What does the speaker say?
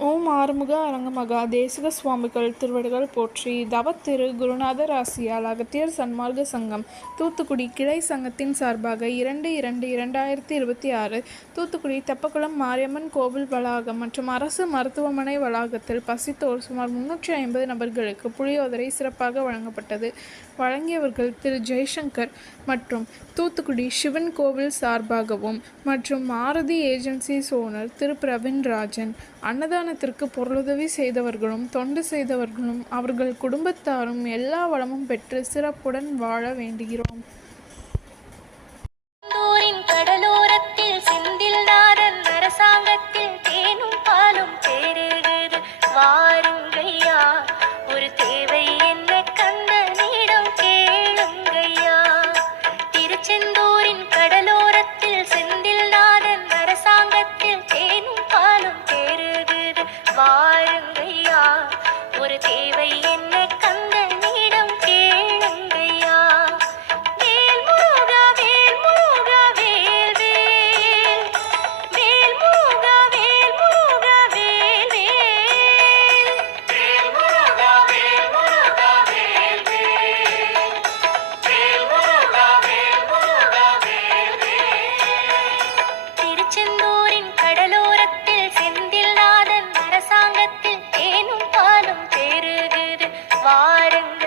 ஓம் ஆறுமுக அரங்கமகா தேசிக சுவாமிகள் திருவடிகள் போற்றி தவத்திரு குருநாதர் ஆசியால் அகத்தியர் சன்மார்க்க சங்கம் தூத்துக்குடி கிளை சங்கத்தின் சார்பாக இரண்டு இரண்டு இரண்டாயிரத்தி இருபத்தி ஆறு தூத்துக்குடி தெப்பக்குளம் மாரியம்மன் கோவில் வளாகம் மற்றும் அரசு மருத்துவமனை வளாகத்தில் பசித்தோர் சுமார் முன்னூற்றி ஐம்பது நபர்களுக்கு புளியோதரை சிறப்பாக வழங்கப்பட்டது. வழங்கியவர்கள் திரு ஜெய்சங்கர் மற்றும் தூத்துக்குடி சிவன் கோவில் சார்பாகவும் மற்றும் மாருதி ஏஜென்சிஸ் ஓனர் திரு பிரவீன் ராஜன் அன்னதானத்திற்கு பொருளுதவி செய்தவர்களும் தொண்டு செய்தவர்களும் அவர்கள் குடும்பத்தாரும் எல்லா வளமும் பெற்று சிறப்புடன் வாழ வேண்டுகிறோம். கடலோரத்தில் செந்தில் அரசாங்கத்தில் தேனும் பாலும் தேரிடுது. வாரும் যায় பாருங்கள்